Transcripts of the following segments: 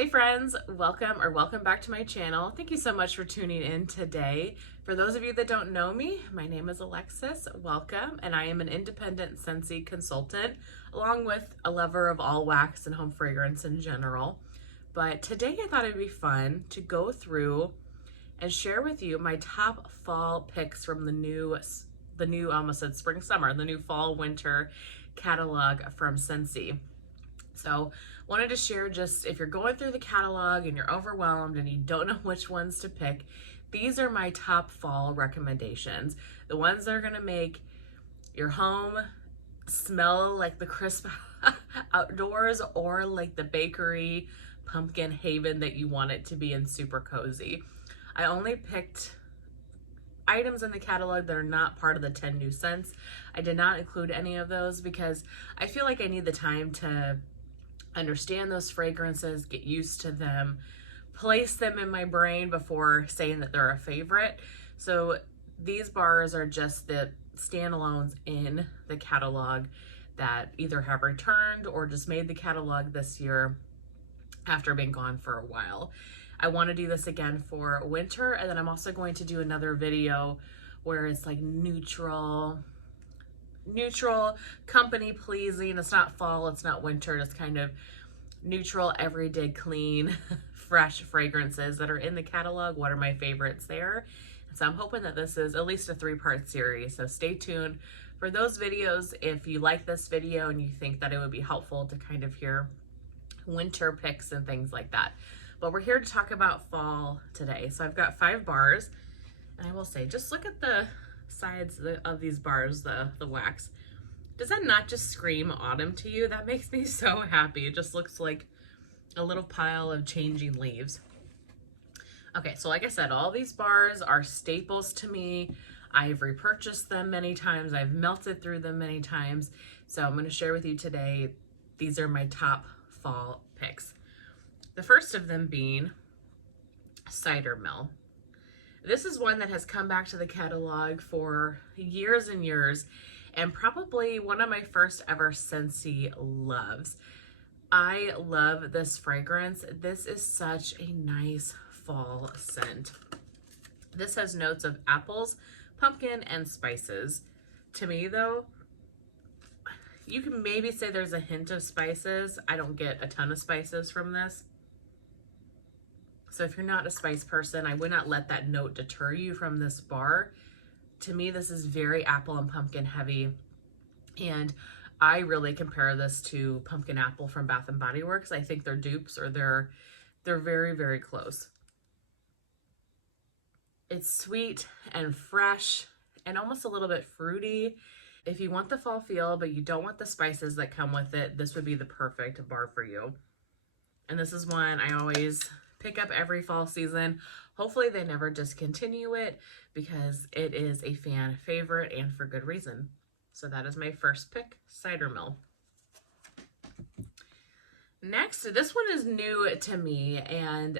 Hey friends, welcome back to my channel. Thank you so much for tuning in today. For those of you that don't know me, my name is Alexis. Welcome, and I am an independent Scentsy consultant, along with a lover of all wax and home fragrance in general. But today I thought it'd be fun to go through and share with you my top fall picks from the new I almost said spring summer, the new fall winter catalog from Scentsy. So wanted to share, just if you're going through the catalog and you're overwhelmed and you don't know which ones to pick, these are my top fall recommendations. The ones that are gonna make your home smell like the crisp outdoors or like the bakery pumpkin haven that you want it to be, and super cozy. I only picked items in the catalog that are not part of the 10 new scents. I did not include any of those because I feel like I need the time to understand those fragrances, get used to them, place them in my brain before saying that they're a favorite. So these bars are just the standalones in the catalog that either have returned or just made the catalog this year after being gone for a while. I want to do this again for winter, and then I'm also going to do another video where it's like neutral, company pleasing. It's not fall, it's not winter, it's kind of neutral, everyday, clean, fresh fragrances that are in the catalog. What are my favorites there? So I'm hoping that this is at least a 3-part series, so stay tuned for those videos if you like this video and you think that it would be helpful to kind of hear winter picks and things like that. But we're here to talk about fall today. So I've got 5 bars, and I will say, just look at the sides of these bars, the wax. Does that not just scream autumn to you? That makes me so happy. It just looks like a little pile of changing leaves. Okay, so like I said, all these bars are staples to me. I've repurchased them many times. I've melted through them many times. So I'm going to share with you today, these are my top fall picks. The first of them being Cider Mill. This is one that has come back to the catalog for years and years, and probably one of my first ever Scentsy loves. I love this fragrance. This is such a nice fall scent. This has notes of apples, pumpkin, and spices. To me though, you can maybe say there's a hint of spices. I don't get a ton of spices from this. So if you're not a spice person, I would not let that note deter you from this bar. To me, this is very apple and pumpkin heavy. And I really compare this to Pumpkin Apple from Bath and Body Works. I think they're dupes, or they're very, very close. It's sweet and fresh and almost a little bit fruity. If you want the fall feel, but you don't want the spices that come with it, this would be the perfect bar for you. And this is one I always pick up every fall season. Hopefully they never discontinue it, because it is a fan favorite, and for good reason. So that is my first pick, Cider Mill. Next, this one is new to me, and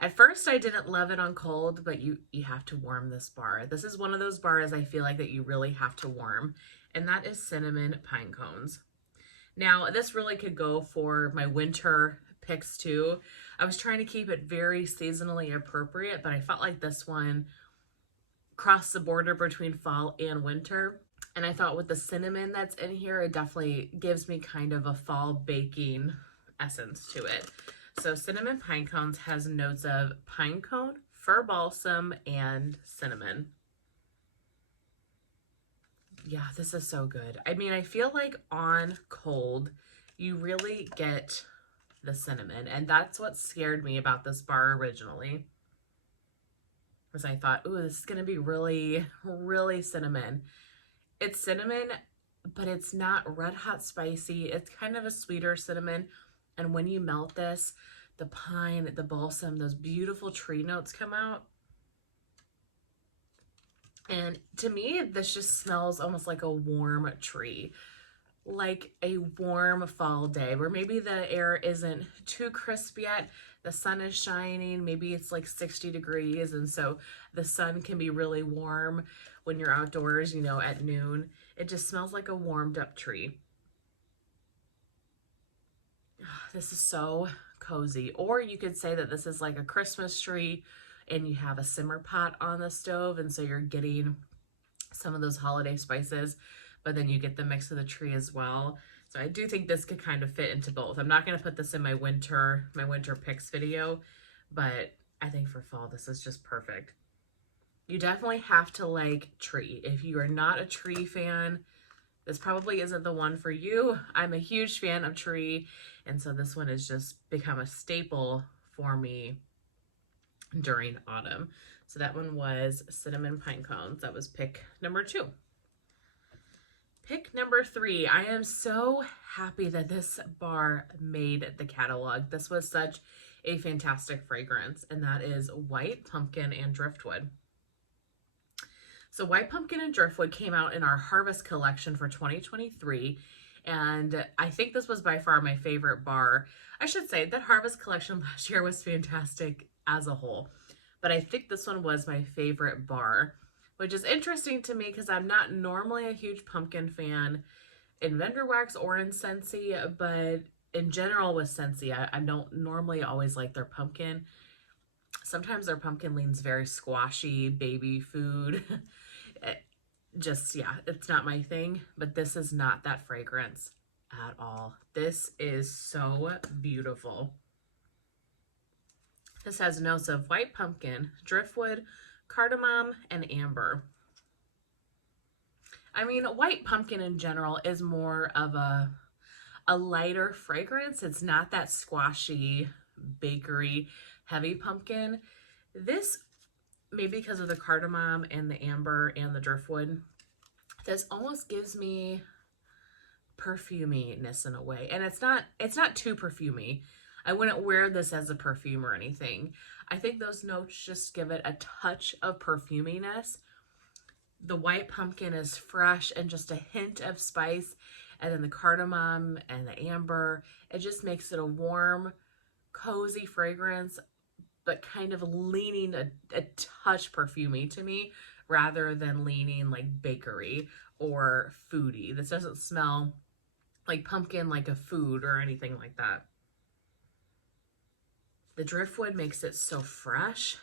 at first I didn't love it on cold, but you have to warm this bar. This is one of those bars I feel like that you really have to warm, and that is Cinnamon Pine Cones. Now, this really could go for my winter picks too. I was trying to keep it very seasonally appropriate, but I felt like this one crossed the border between fall and winter. And I thought with the cinnamon that's in here, it definitely gives me kind of a fall baking essence to it. So Cinnamon Pine Cones has notes of pine cone, fir balsam, and cinnamon. Yeah, this is so good. I mean, I feel like on cold, you really get the cinnamon, and that's what scared me about this bar originally, was I thought, ooh, this is gonna be really, really cinnamon. It's cinnamon, but it's not red hot spicy. It's kind of a sweeter cinnamon, and when you melt this, the pine, the balsam, those beautiful tree notes come out. And to me, this just smells almost like a warm tree, like a warm fall day where maybe the air isn't too crisp yet. The sun is shining. Maybe it's like 60 degrees. And so the sun can be really warm when you're outdoors, you know, at noon. It just smells like a warmed up tree. This is so cozy. Or you could say that this is like a Christmas tree and you have a simmer pot on the stove, and so you're getting some of those holiday spices, but then you get the mix of the tree as well. So I do think this could kind of fit into both. I'm not going to put this in my winter picks video, but I think for fall, this is just perfect. You definitely have to like tree. If you are not a tree fan, this probably isn't the one for you. I'm a huge fan of tree, and so this one has just become a staple for me during autumn. So that one was cinnamon pine cones. That was pick number 2. Pick number 3. I am so happy that this bar made the catalog. This was such a fantastic fragrance, and that is White Pumpkin and Driftwood. So White Pumpkin and Driftwood came out in our Harvest collection for 2023, and I think this was by far my favorite bar. I should say that Harvest collection last year was fantastic as a whole, but I think this one was my favorite bar, which is interesting to me because I'm not normally a huge pumpkin fan in Vendor Wax or in Scentsy, but in general with Scentsy, I don't normally always like their pumpkin. Sometimes their pumpkin leans very squashy, baby food. Just, yeah, it's not my thing, but this is not that fragrance at all. This is so beautiful. This has notes of white pumpkin, driftwood, cardamom, and amber. I mean, white pumpkin in general is more of a lighter fragrance. It's not that squashy, bakery, heavy pumpkin. This, maybe because of the cardamom and the amber and the driftwood, this almost gives me perfuminess in a way. And it's not too perfumey. I wouldn't wear this as a perfume or anything. I think those notes just give it a touch of perfuminess. The white pumpkin is fresh and just a hint of spice. And then the cardamom and the amber, it just makes it a warm, cozy fragrance, but kind of leaning a touch perfumey to me rather than leaning like bakery or foodie. This doesn't smell like pumpkin, like a food or anything like that. The driftwood makes it so fresh.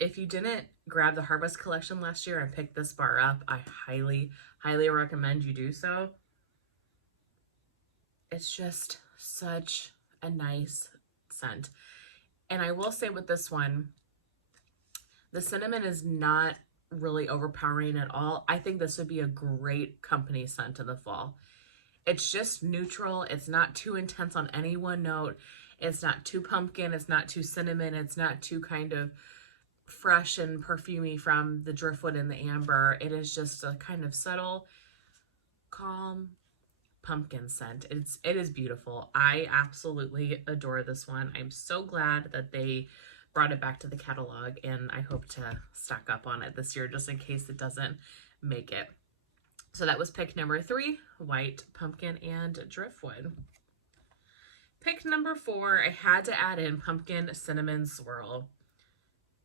If you didn't grab the Harvest collection last year and pick this bar up, I highly, highly recommend you do so. It's just such a nice scent. And I will say with this one, the cinnamon is not really overpowering at all. I think this would be a great company scent in the fall. It's just neutral. It's not too intense on any one note. It's not too pumpkin. It's not too cinnamon. It's not too kind of fresh and perfumey from the driftwood and the amber. It is just a kind of subtle, calm pumpkin scent. It is beautiful. I absolutely adore this one. I'm so glad that they brought it back to the catalog, and I hope to stock up on it this year just in case it doesn't make it. So that was pick number 3, white pumpkin and driftwood. Pick number 4, I had to add in pumpkin cinnamon swirl.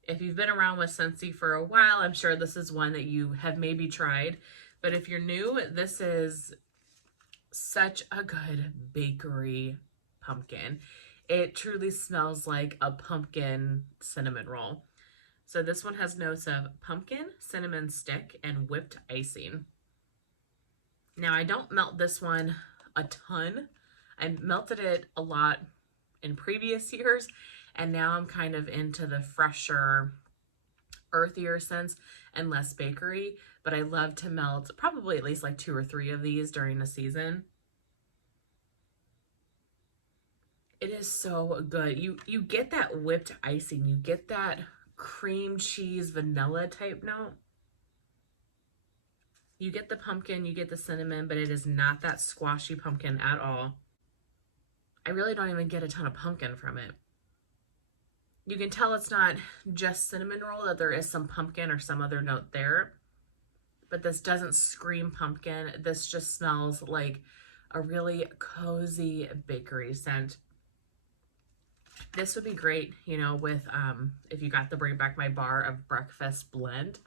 If you've been around with Scentsy for a while, I'm sure this is one that you have maybe tried. But if you're new, this is such a good bakery pumpkin. It truly smells like a pumpkin cinnamon roll. So this one has notes of pumpkin, cinnamon stick, and whipped icing. Now, I don't melt this one a ton. I melted it a lot in previous years, and now I'm kind of into the fresher, earthier scents and less bakery, but I love to melt probably at least like 2 or 3 of these during the season. It is so good. You get that whipped icing, you get that cream cheese vanilla type note. You get the pumpkin, you get the cinnamon, but it is not that squashy pumpkin at all. I really don't even get a ton of pumpkin from it. You can tell it's not just cinnamon roll, that there is some pumpkin or some other note there. But this doesn't scream pumpkin. This just smells like a really cozy bakery scent. This would be great, you know, with if you got the Bring Back My Bar of Breakfast blend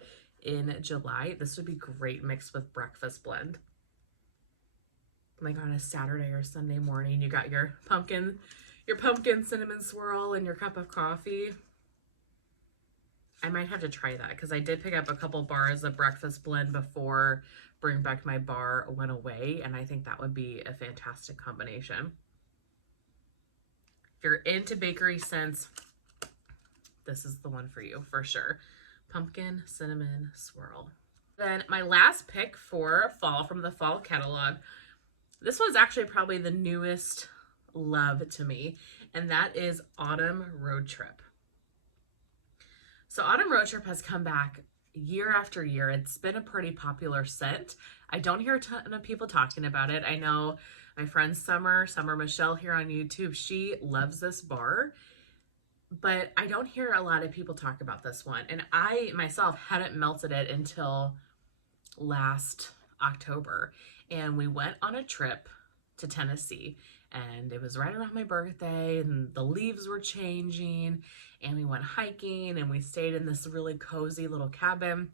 in July. This would be great mixed with Breakfast blend. like on a Saturday or Sunday morning, you got your pumpkin cinnamon swirl and your cup of coffee. I might have to try that because I did pick up a couple bars of breakfast blend before Bring Back My Bar went away, and I think that would be a fantastic combination. If you're into bakery scents, this is the one for you for sure. Pumpkin cinnamon swirl. Then my last pick for fall from the fall catalog. This was actually probably the newest love to me, and that is Autumn Road Trip. So Autumn Road Trip has come back year after year. It's been a pretty popular scent. I don't hear a ton of people talking about it. I know my friend Summer Michelle here on YouTube, she loves this bar, but I don't hear a lot of people talk about this one. And I myself hadn't melted it until last October. And we went on a trip to Tennessee, and it was right around my birthday, and the leaves were changing, and we went hiking, and we stayed in this really cozy little cabin.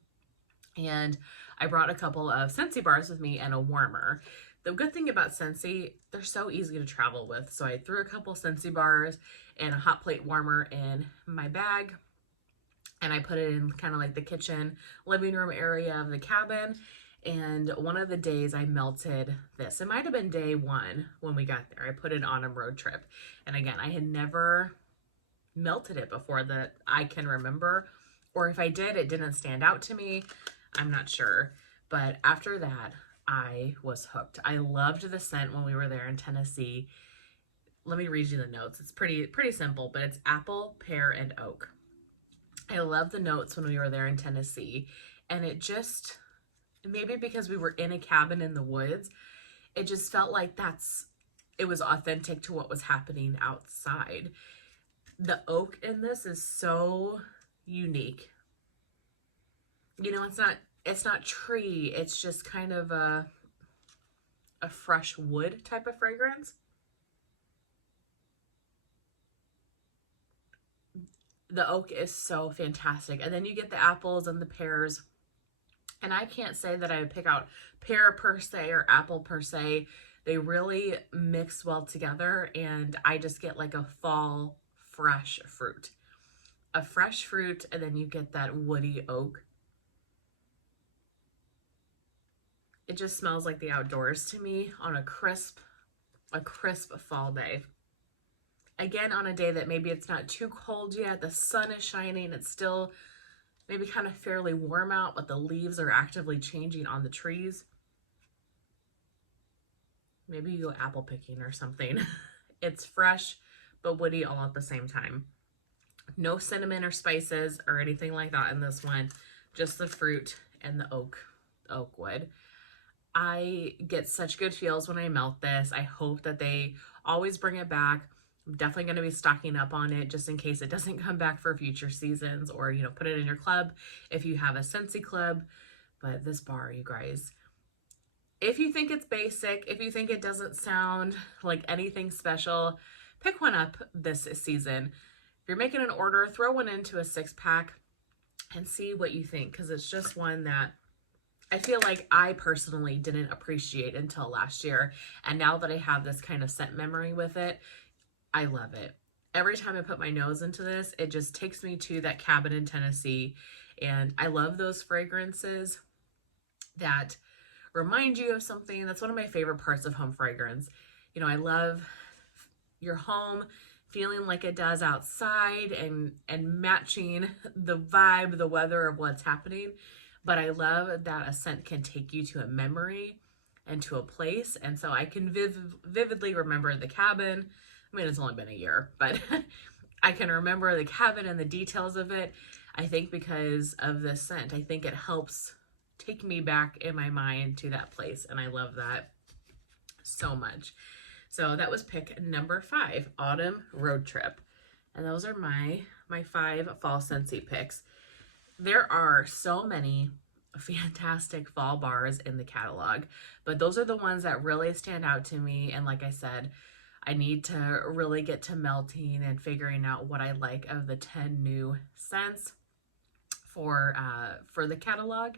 And I brought a couple of Scentsy bars with me and a warmer. The good thing about Scentsy, they're so easy to travel with. So I threw a couple Scentsy bars and a hot plate warmer in my bag, and I put it in kind of like the kitchen, living room area of the cabin. And one of the days I melted this. It might have been day one when we got there. I put it on a road trip. And again, I had never melted it before that I can remember. Or if I did, it didn't stand out to me. I'm not sure. But after that, I was hooked. I loved the scent when we were there in Tennessee. Let me read you the notes. It's pretty simple, but it's apple, pear, and oak. I love the notes when we were there in Tennessee. And it just, maybe because we were in a cabin in the woods, it just felt like it was authentic to what was happening outside. The oak in this is so unique. You know, it's not tree, it's just kind of a fresh wood type of fragrance. The oak is so fantastic. And then you get the apples and the pears. And I can't say that I would pick out pear per se or apple per se. They really mix well together, and I just get like a fall fresh fruit. A fresh fruit, and then you get that woody oak. It just smells like the outdoors to me on a crisp fall day. Again, on a day that maybe it's not too cold yet, the sun is shining, it's still maybe kind of fairly warm out, but the leaves are actively changing on the trees. Maybe you go apple picking or something. It's fresh, but woody all at the same time. No cinnamon or spices or anything like that in this one. Just the fruit and the oak wood. I get such good feels when I melt this. I hope that they always bring it back. I'm definitely going to be stocking up on it just in case it doesn't come back for future seasons, or, you know, put it in your club if you have a Scentsy club. But this bar, you guys, if you think it's basic, if you think it doesn't sound like anything special, pick one up this season. If you're making an order, throw one into a 6-pack and see what you think, because it's just one that I feel like I personally didn't appreciate until last year. And now that I have this kind of scent memory with it, I love it. Every time I put my nose into this, it just takes me to that cabin in Tennessee. And I love those fragrances that remind you of something. That's one of my favorite parts of home fragrance. You know, I love your home feeling like it does outside and matching the vibe, the weather of what's happening. But I love that a scent can take you to a memory and to a place. And so I can vividly remember the cabin. I mean, it's only been a year, but I can remember the cabin and the details of it. I think because of this scent, I think it helps take me back in my mind to that place. And I love that so much. So that was pick number 5, Autumn Road Trip. And those are my 5 fall Scentsy picks. There are so many fantastic fall bars in the catalog, but those are the ones that really stand out to me. And like I said, I need to really get to melting and figuring out what I like of the 10 new scents for the catalog.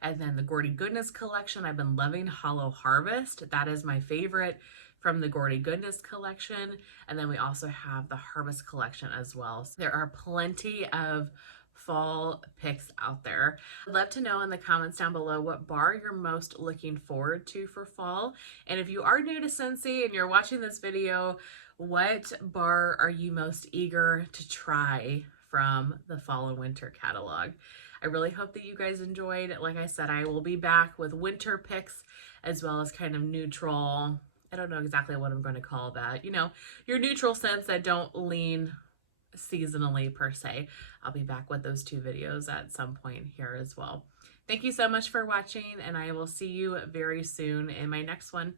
And then the Gordy Goodness collection, I've been loving Hollow Harvest. That is my favorite from the Gordy Goodness collection. And then we also have the Harvest collection as well. So there are plenty of fall picks out there. I'd love to know in the comments down below what bar you're most looking forward to for fall. And if you are new to Scentsy and you're watching this video, what bar are you most eager to try from the fall and winter catalog? I really hope that you guys enjoyed. Like I said, I will be back with winter picks as well as kind of neutral, I don't know exactly what I'm going to call that, you know, your neutral scents that don't lean seasonally per se. I'll be back with those 2 videos at some point here as well. Thank you so much for watching, and I will see you very soon in my next one.